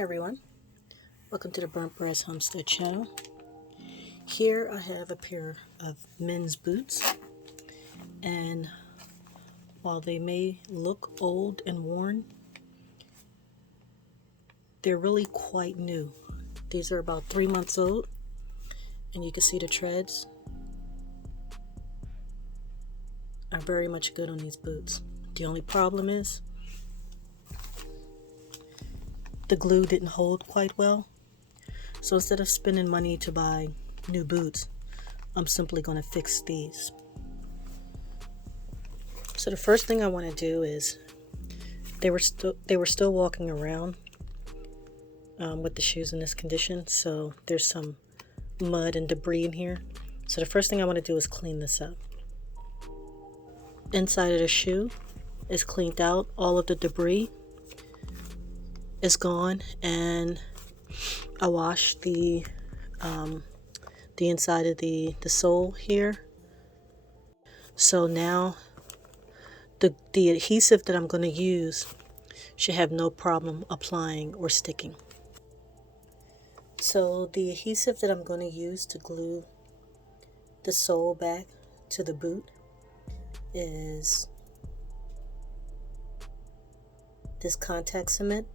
everyone, welcome to the Burnt Brass Homestead channel. Here I have a pair of men's boots, and while they may look old and worn, they're really quite new. These are about 3 months old, and you can see the treads are very much good on these boots. The only problem is the glue didn't hold quite well. So instead of spending money to buy new boots, I'm simply going to fix these. So the first thing I want to do is, they were still walking around with the shoes in this condition, so there's some mud and debris in here. So the first thing I want to do is clean this up. Inside of the shoe is cleaned out. All of the debris is gone, and I washed the inside of the sole here. So now the adhesive that I'm going to use should have no problem applying or sticking. So the adhesive that I'm going to use to glue the sole back to the boot is this contact cement.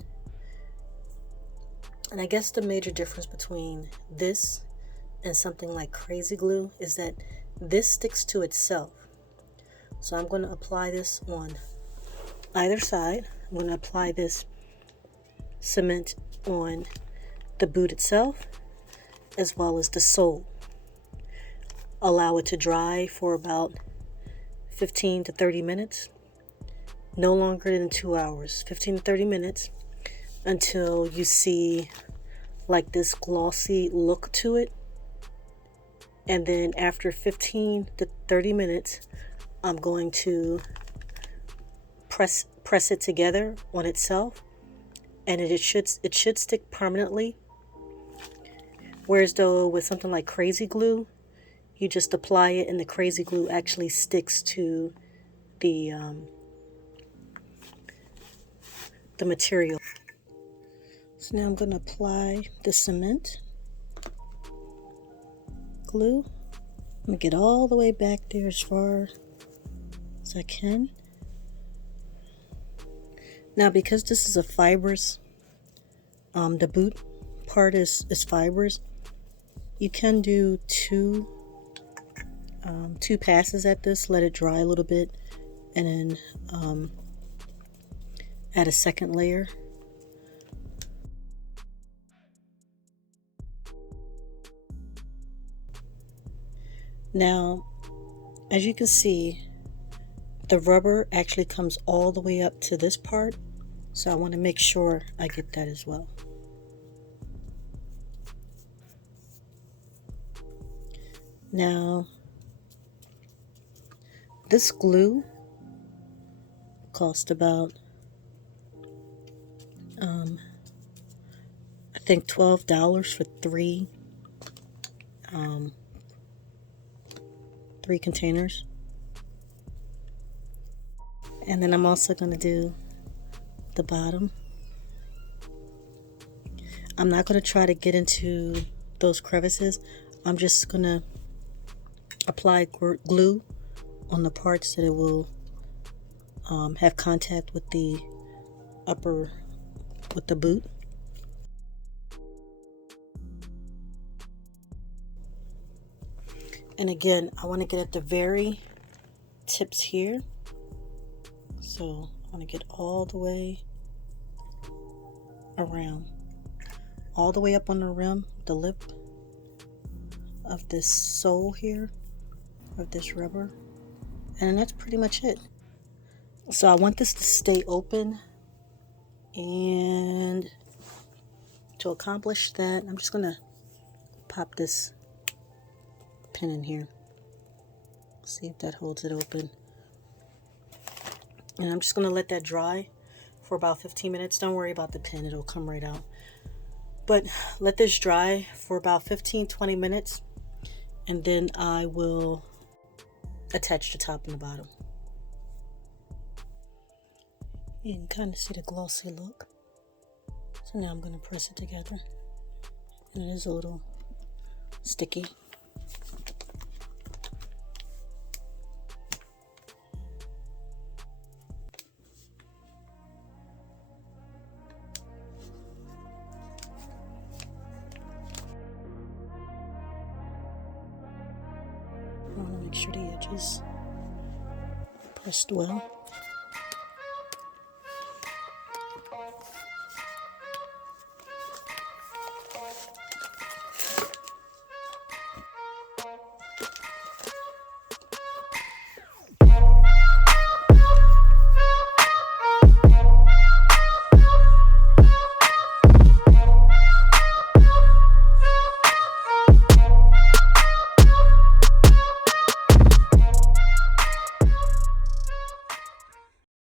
And I guess the major difference between this and something like crazy glue is that this sticks to itself. So I'm going to apply this on either side. I'm going to apply this cement on the boot itself as well as the sole. Allow it to dry for about 15 to 30 minutes. No longer than 2 hours. 15 to 30 minutes. Until you see like this glossy look to it. And then after 15 to 30 minutes, I'm going to press it together on itself, and it should stick permanently. Whereas though with something like crazy glue, you just apply it and the crazy glue actually sticks to the material. So now I'm going to apply the cement glue. I'm going to get all the way back there as far as I can. Now because this is a fibrous, the boot part is fibrous, you can do two passes at this, let it dry a little bit, and then add a second layer. Now, as you can see, the rubber actually comes all the way up to this part, so I want to make sure I get that as well. Now, this glue cost about, I think $12 for three containers. And then I'm also going to do the bottom. I'm not going to try to get into those crevices. I'm just going to apply glue on the parts that it will have contact with the boot. And again, I want to get at the very tips here. So I want to get all the way around, all the way up on the rim, the lip of this sole here, of this rubber. And that's pretty much it. So I want this to stay open, and to accomplish that, I'm just going to pop this pin in here. See if that holds it open. And I'm just going to let that dry for about 15 minutes. Don't worry about the pin, it'll come right out. But let this dry for about 15-20 minutes, and then I will attach the top and the bottom. You can kind of see the glossy look. So So now I'm going to press it together. And it is a little sticky. I want to make sure the edges pressed well.